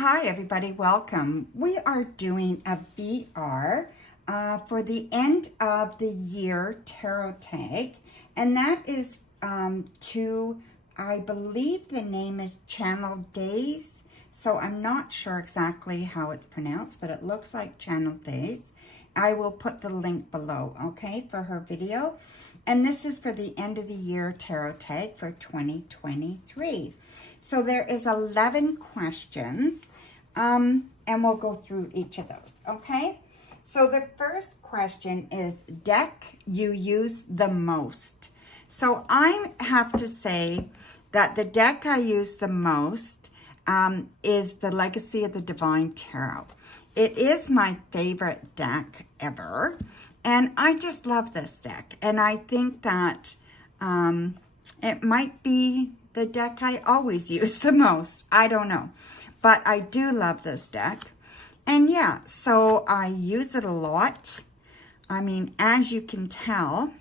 Hi everybody, welcome. We are doing a VR for the end of the year tarot tag, and that is to, I believe the name is Channel Days, so I'm not sure exactly how it's pronounced, but it looks like Channel Days. I will put the link below, okay, for her video. And this is for the end of the year tarot tag for 2023. So there is 11 questions, and we'll go through each of those, okay? So the first question is deck you use the most. So I have to say that the deck I use the most is the Legacy of the Divine Tarot. It is my favorite deck ever, and I just love this deck. And I think that it might be the deck I always use the most. I don't know, but I do love this deck. And yeah, so I use it a lot. I mean, as you can tell,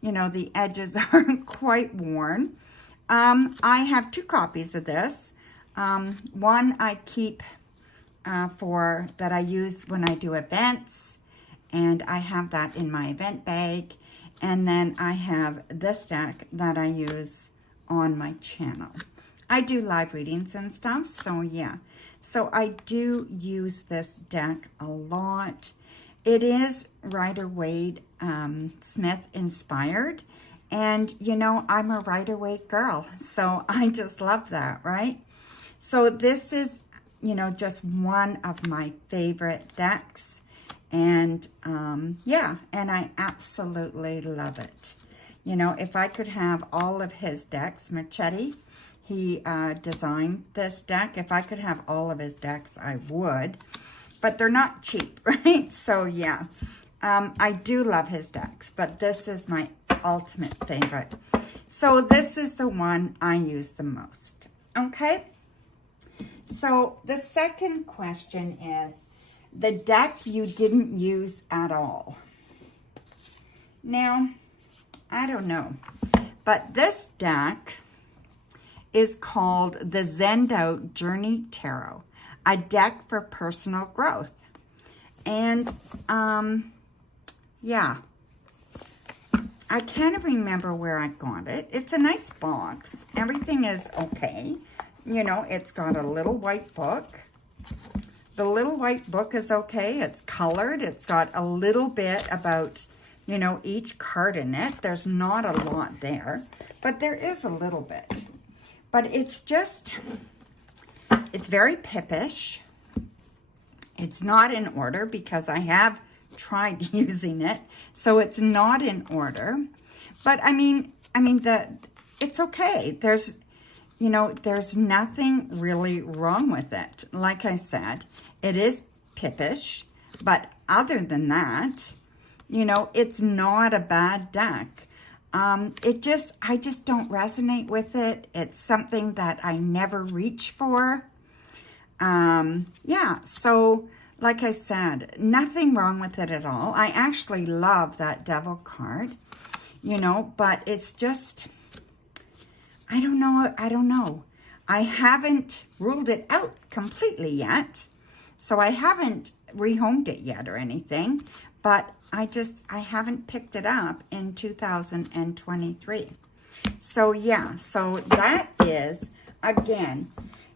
you know, the edges are quite worn. I have 2 copies of this. One I keep that I use when I do events, and I have that in my event bag. And then I have this deck that I use on my channel. I do live readings and stuff, so yeah. So I do use this deck a lot. It is Rider-Waite Smith inspired, and you know, I'm a Rider-Waite girl, so I just love that, right? So this is, you know, just one of my favorite decks. And yeah, and I absolutely love it. You know, if I could have all of his decks, Marchetti, he designed this deck. If I could have all of his decks, I would. But they're not cheap, right? So yeah, I do love his decks, but this is my ultimate favorite. So this is the one I use the most, okay? So the second question is the deck you didn't use at all. Now, I don't know, but this deck is called the Zenned Out Journey Tarot, a deck for personal growth. And yeah, I can't remember where I got it. It's a nice box. Everything is okay. You know, it's got a little white book. The little white book is okay. It's colored. It's got a little bit about, you know, each card in it. There's not a lot there, but there is a little bit. But it's just, it's very pippish. It's not in order because I have tried using it, so it's not in order. But I mean, it's okay. There's, you know, there's nothing really wrong with it. Like I said, it is pippish, but other than that, you know, it's not a bad deck. I just don't resonate with it. It's something that I never reach for. Yeah, so like I said, nothing wrong with it at all. I actually love that Devil card, you know, but it's just, I don't know. I haven't ruled it out completely yet. So I haven't rehomed it yet or anything, but I haven't picked it up in 2023. So yeah, so that is, again,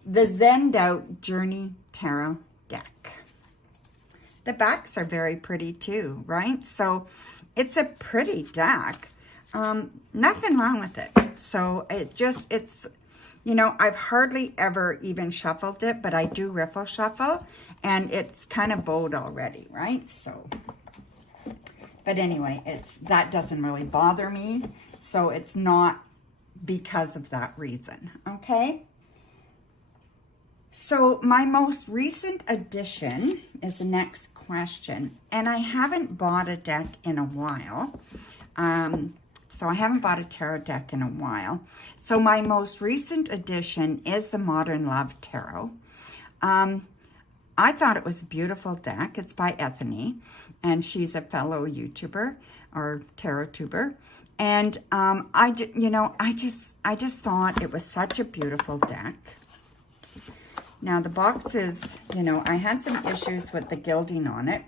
the Zenned Out Journey Tarot deck. The backs are very pretty too, right? So it's a pretty deck. Nothing wrong with it. So it's, you know, I've hardly ever even shuffled it, but I do riffle shuffle, and it's kind of bowed already, right? So, but anyway, that doesn't really bother me. So it's not because of that reason, okay? So my most recent addition is the next question, and I haven't bought a deck in a while. So I haven't bought a tarot deck in a while. So my most recent addition is the Modern Love Tarot. I thought it was a beautiful deck. It's by Ethany, and she's a fellow YouTuber or tarot tuber. And I just thought it was such a beautiful deck. Now the box is, you know, I had some issues with the gilding on it,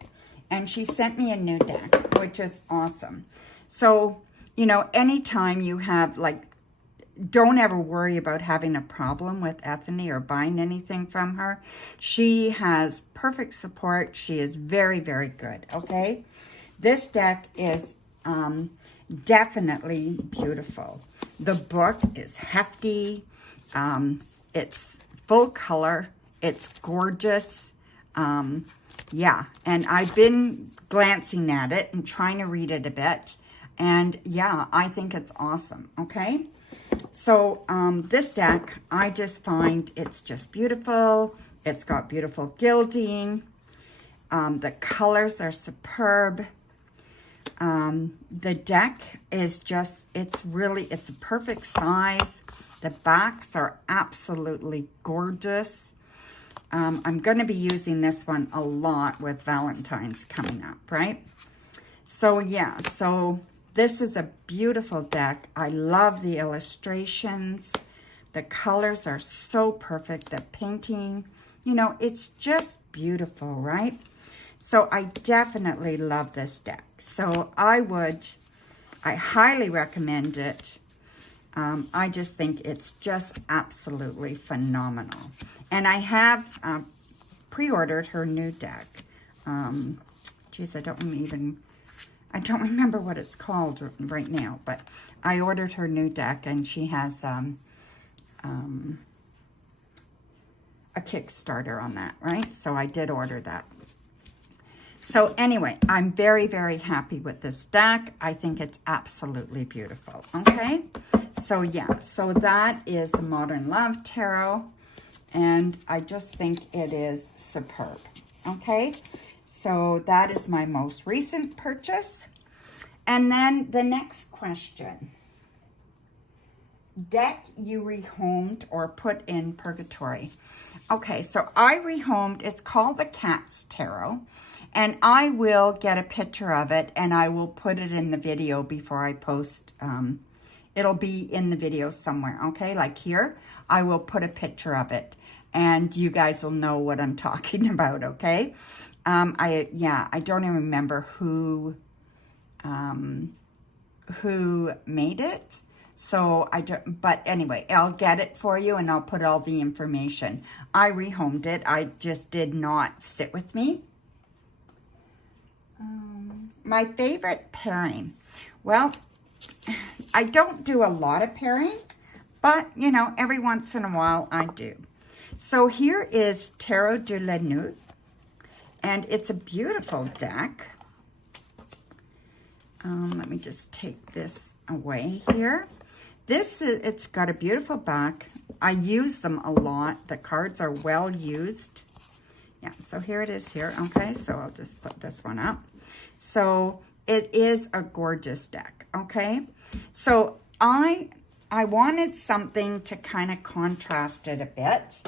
and she sent me a new deck, which is awesome. So, you know, anytime you have, like, don't ever worry about having a problem with Ethany or buying anything from her. She has perfect support. She is very, very good, okay? This deck is definitely beautiful. The book is hefty. It's full color. It's gorgeous. Yeah, and I've been glancing at it and trying to read it a bit. And yeah, I think it's awesome, okay? So this deck, I just find it's just beautiful. It's got beautiful gilding. The colors are superb. The deck is just, it's a perfect size. The backs are absolutely gorgeous. I'm going to be using this one a lot with Valentine's coming up, right? So yeah, so this is a beautiful deck. I love the illustrations. The colors are so perfect. The painting, you know, it's just beautiful, right? So I definitely love this deck. So I highly recommend it. I just think it's just absolutely phenomenal. And I have pre-ordered her new deck. Geez, I don't remember what it's called right now, but I ordered her new deck, and she has a Kickstarter on that, right? So I did order that. So anyway, I'm very, very happy with this deck. I think it's absolutely beautiful, okay? So yeah, so that is the Modern Love Tarot, and I just think it is superb, okay? So that is my most recent purchase. And then the next question. Deck you rehomed or put in purgatory. Okay, so I rehomed, it's called the Cat's Tarot. And I will get a picture of it, and I will put it in the video before I post. It'll be in the video somewhere, okay? Like here, I will put a picture of it, and you guys will know what I'm talking about, okay? I don't even remember who made it. So I don't, but anyway, I'll get it for you, and I'll put all the information. I rehomed it. I just did not sit with me. My favorite pairing. Well, I don't do a lot of pairing, but, you know, every once in a while I do. So here is Tarot de la Nuit, and it's a beautiful deck. Let me just take this away here. It's got a beautiful back. I use them a lot. The cards are well used. Yeah, so here it is here. Okay, so I'll just put this one up. So it is a gorgeous deck, okay? So I wanted something to kind of contrast it a bit,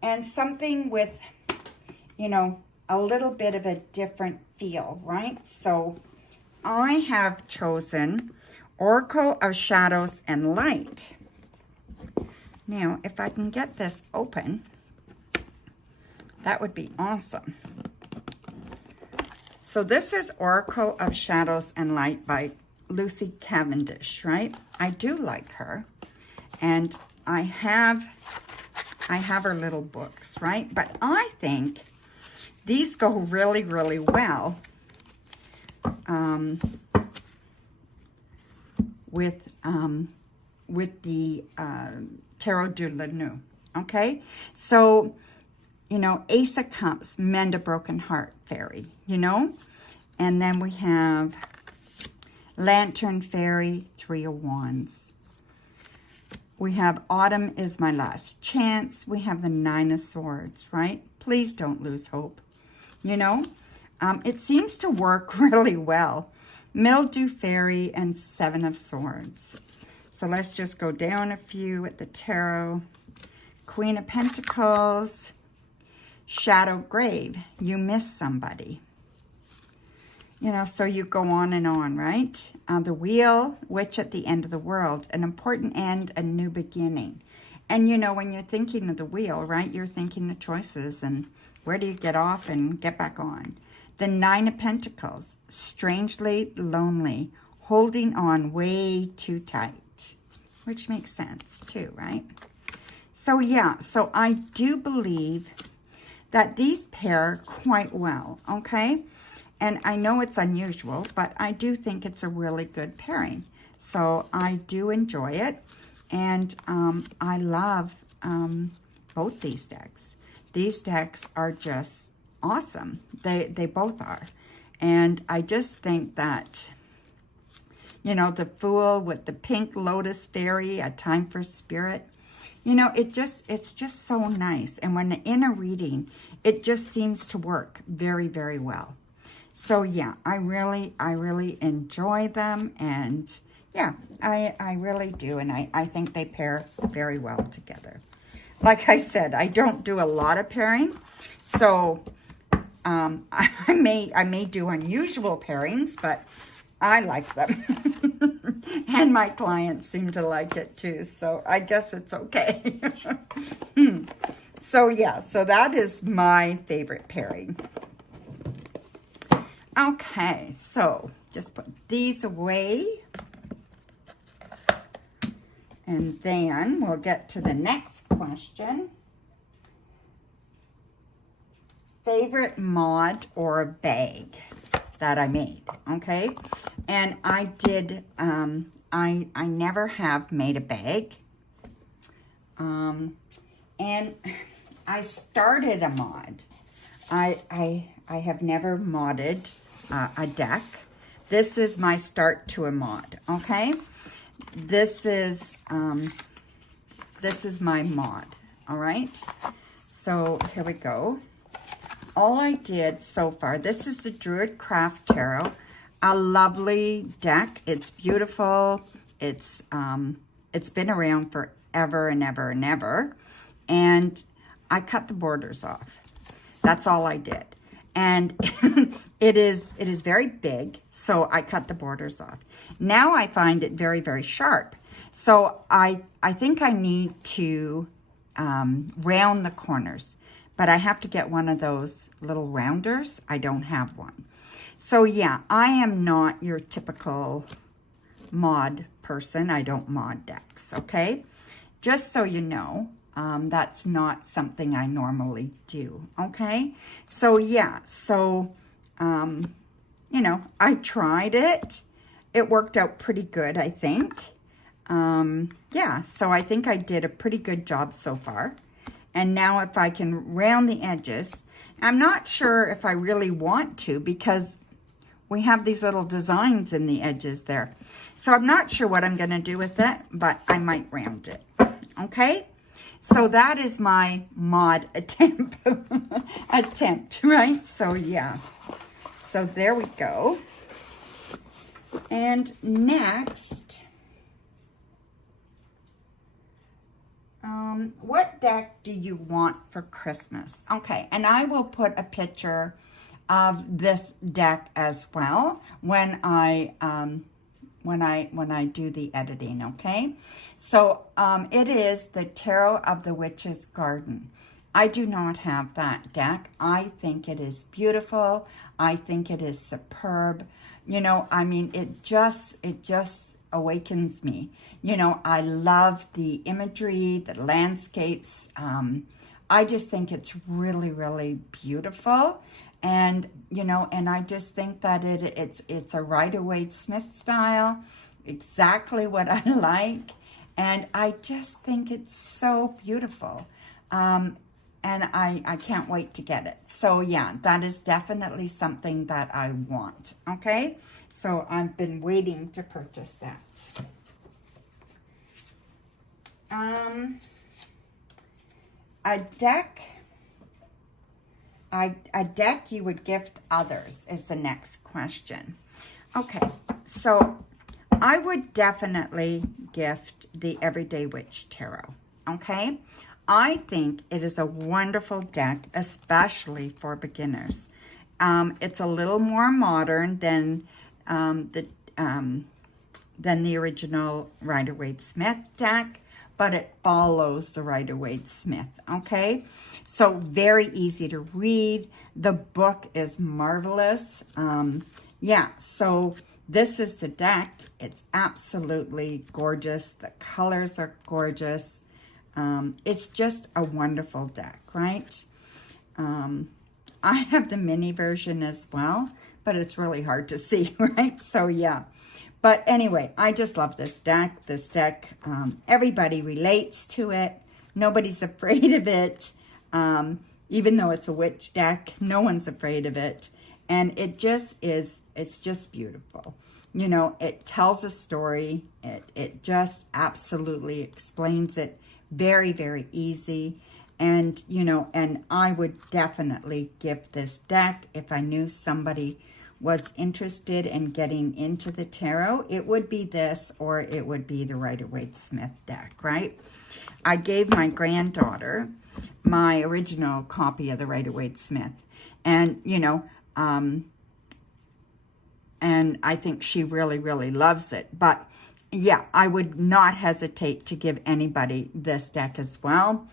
and something with, you know, a little bit of a different feel, right? So I have chosen Oracle of Shadows and Light. Now, if I can get this open, that would be awesome. So this is Oracle of Shadows and Light by Lucy Cavendish, right? I do like her, and I have her little books, right? But I think these go really, really well with the Tarot de la Nuit, okay? So, you know, Ace of Cups, Mend a Broken Heart Fairy, you know? And then we have Lantern Fairy, Three of Wands. We have Autumn is My Last Chance. We have the Nine of Swords, right? Please don't lose hope, you know? It seems to work really well. Mildew Fairy and Seven of Swords. So let's just go down a few at the tarot. Queen of Pentacles. Shadow Grave, you miss somebody. You know, so you go on and on, right? The Wheel, Witch at the End of the World, an important end, a new beginning. And, you know, when you're thinking of the wheel, right, you're thinking of choices and where do you get off and get back on. The Nine of Pentacles, strangely lonely, holding on way too tight, which makes sense too, right? So, yeah, so I do believe that these pair quite well, okay? And I know it's unusual, but I do think it's a really good pairing. So I do enjoy it. And I love both these decks. These decks are just awesome. They both are. And I just think that, you know, the Fool with the pink Lotus Fairy, A Time for Spirit, you know, it's just so nice. And when in a reading, it just seems to work very, very well. So yeah, I really enjoy them, and yeah, I really do, and I think they pair very well together. Like I said, I don't do a lot of pairing, so I may do unusual pairings, but I like them. And my clients seem to like it too, so I guess it's okay. So yeah, so that is my favorite pairing. Okay, so just put these away. And then we'll get to the next question. Favorite mod or bag that I made, okay? And I did, I never have made a bag. And I started a mod. I have never modded a deck. This is my start to a mod, okay? This is my mod, all right? So here we go. All I did so far, this is the Druid Craft Tarot, a lovely deck. It's beautiful. It's been around forever and ever and ever. And I cut the borders off. That's all I did. And it is very big, so I cut the borders off. Now I find it very, very sharp. So I think I need to round the corners, but I have to get one of those little rounders. I don't have one. So yeah, I am not your typical mod person. I don't mod decks, okay? Just so you know, that's not something I normally do, okay? So yeah, so, you know, I tried it. It worked out pretty good, I think. Yeah, so I think I did a pretty good job so far. And now if I can round the edges, I'm not sure if I really want to, because we have these little designs in the edges there. So I'm not sure what I'm going to do with it, but I might round it. Okay? So that is my mod attempt, right? So yeah. So there we go. And next, what deck do you want for Christmas? Okay, and I will put a picture of this deck as well when I do the editing, okay? So it is the Tarot of the Witch's Garden. I do not have that deck. I think it is beautiful. I think it is superb. You know, I mean, it just awakens me. You know, I love the imagery, the landscapes. I just think it's really, really beautiful. And, you know, and I just think that it's a Rider-Waite-Smith style, exactly what I like. And I just think it's so beautiful. And I can't wait to get it. So yeah, that is definitely something that I want, okay? So I've been waiting to purchase that. A deck you would gift others is the next question. Okay, so I would definitely gift the Everyday Witch Tarot, okay? I think it is a wonderful deck, especially for beginners. It's a little more modern than the original Rider-Waite-Smith deck, but it follows the Rider-Waite-Smith, okay? So very easy to read. The book is marvelous. Yeah, so this is the deck. It's absolutely gorgeous. The colors are gorgeous. It's just a wonderful deck, right? I have the mini version as well, but it's really hard to see, right? So yeah. But anyway, I just love this deck. This deck, everybody relates to it. Nobody's afraid of it. Even though it's a witch deck, no one's afraid of it. And it just is, it's just beautiful. You know, it tells a story. It just absolutely explains it. Very, very easy. And, you know, and I would definitely give this deck if I knew somebody was interested in getting into the tarot. It would be this, or it would be the Rider-Waite-Smith deck, right? I gave my granddaughter my original copy of the Rider-Waite-Smith. And, you know, and I think she really, really loves it. But yeah, I would not hesitate to give anybody this deck as well.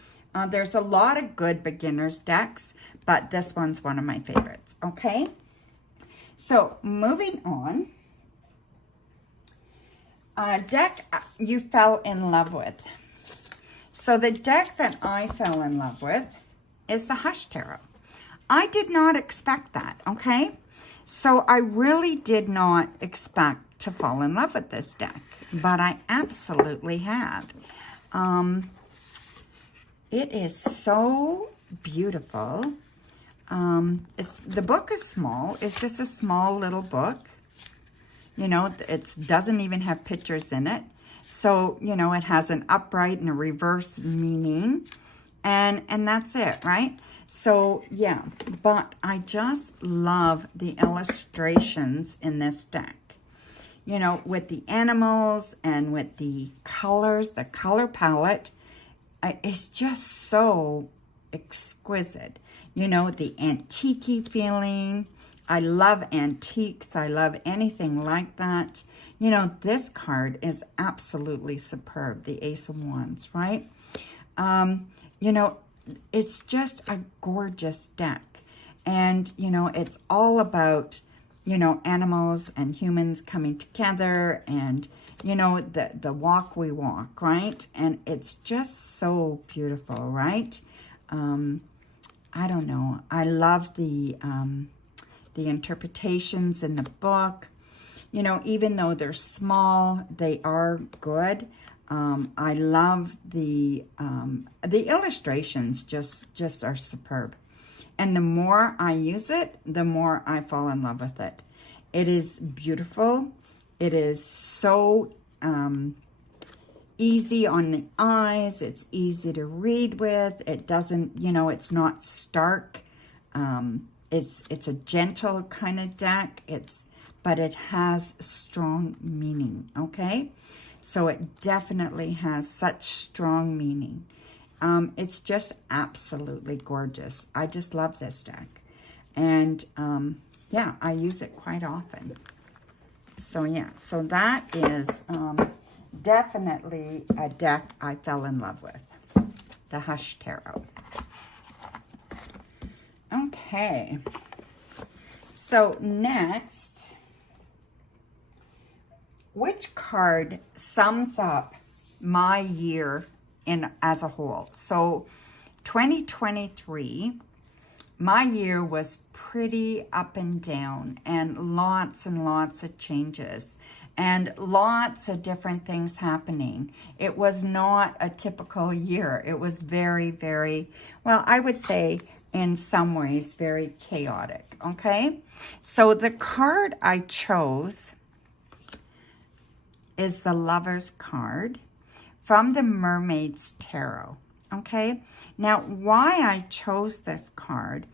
There's a lot of good beginners decks, but this one's one of my favorites, okay? So moving on, deck you fell in love with. So the deck that I fell in love with is the Hush Tarot. I did not expect that, okay? So I really did not expect to fall in love with this deck, but I absolutely have. It is so beautiful. The book is small. It's just a small little book. You know, it doesn't even have pictures in it. So, you know, it has an upright and a reverse meaning. And that's it, right? So, yeah. But I just love the illustrations in this deck. You know, with the animals and with the colors, the color palette. It's just so exquisite. You know, the antique-y feeling. I love antiques. I love anything like that. You know, this card is absolutely superb. The Ace of Wands, right? You know, it's just a gorgeous deck. And, you know, it's all about, you know, animals and humans coming together and, you know, the walk we walk, right? And it's just so beautiful, right? I don't know. I love the interpretations in the book. You know, even though they're small, they are good. I love the illustrations. Just are superb. And the more I use it, the more I fall in love with it. It is beautiful. It is so easy on the eyes. It's easy to read with. It doesn't, you know, it's not stark. It's a gentle kind of deck. But it has strong meaning, okay? So it definitely has such strong meaning. It's just absolutely gorgeous. I just love this deck. And yeah, I use it quite often. So yeah, so that is definitely a deck I fell in love with. The Hush Tarot. Okay. So next, which card sums up my year as a whole? So 2023, my year was pretty up and down and lots of changes and lots of different things happening. It was not a typical year. It was very, very, well, I would say in some ways very chaotic, okay? So the card I chose is the Lover's card from the Mermaid's Tarot, okay? Now, why I chose this card,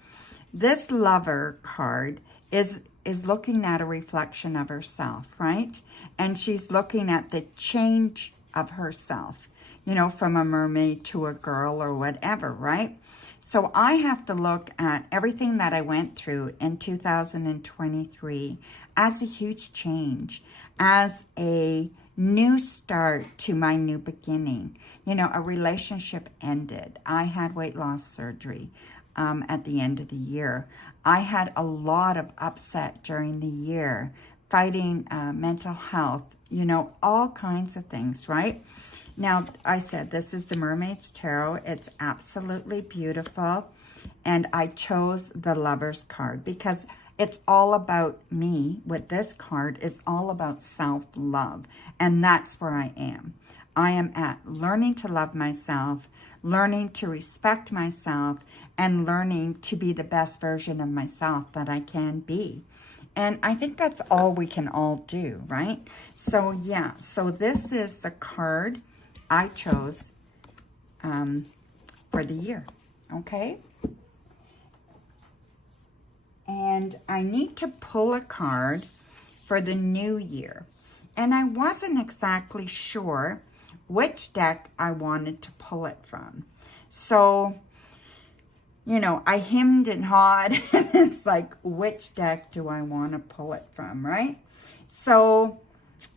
this Lover card is looking at a reflection of herself, right? And she's looking at the change of herself, you know, from a mermaid to a girl or whatever, right? So I have to look at everything that I went through in 2023 as a huge change, as a, new start to my new beginning. You know, a relationship ended. I had weight loss surgery at the end of the year. I had a lot of upset during the year, fighting mental health, you know, all kinds of things, right? Now, I said this is the Mermaid's Tarot. It's absolutely beautiful. And I chose the Lover's card because it's all about me. With this card, it's all about self-love. And that's where I am. I am at learning to love myself, learning to respect myself, and learning to be the best version of myself that I can be. And I think that's all we can all do, right? So, yeah. So this is the card I chose for the year, okay? And I need to pull a card for the new year. And I wasn't exactly sure which deck I wanted to pull it from. So, you know, I hemmed and hawed. And it's like, which deck do I want to pull it from, right? So,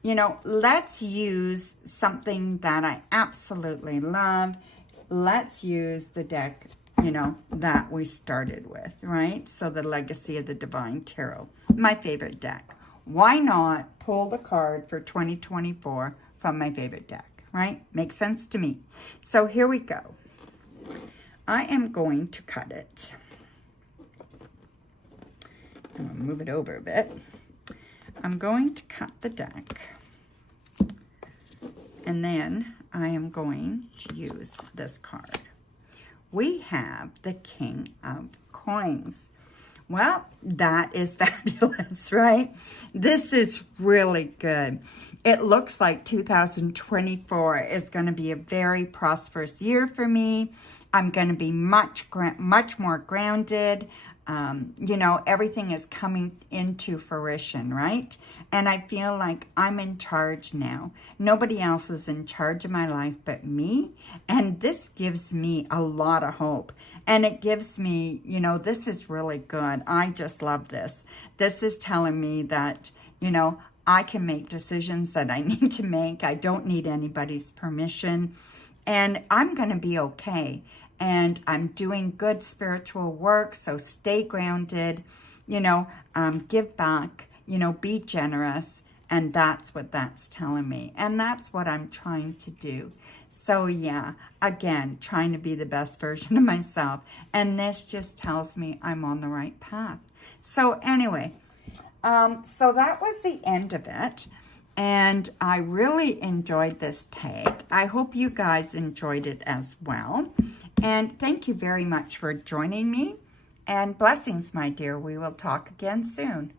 you know, let's use something that I absolutely love. Let's use the deck, you know, that we started with, right? So the Legacy of the Divine Tarot, my favorite deck. Why not pull the card for 2024 from my favorite deck, right? Makes sense to me. So here we go. I am going to cut it. I'm going to move it over a bit. I'm going to cut the deck. And then I am going to use this card. We have the King of Coins. Well, that is fabulous, right? This is really good. It looks like 2024 is going to be a very prosperous year for me. I'm going to be much more grounded. You know, everything is coming into fruition, right? And I feel like I'm in charge now. Nobody else is in charge of my life but me. And this gives me a lot of hope. And it gives me, you know, this is really good. I just love this. This is telling me that, you know, I can make decisions that I need to make. I don't need anybody's permission. And I'm going to be okay. And I'm doing good spiritual work, so stay grounded, you know, give back, you know, be generous, and that's what that's telling me. And that's what I'm trying to do. So, yeah, again, trying to be the best version of myself. And this just tells me I'm on the right path. So, anyway, so that was the end of it. And I really enjoyed this tag. I hope you guys enjoyed it as well. And thank you very much for joining me. And blessings, my dear. We will talk again soon.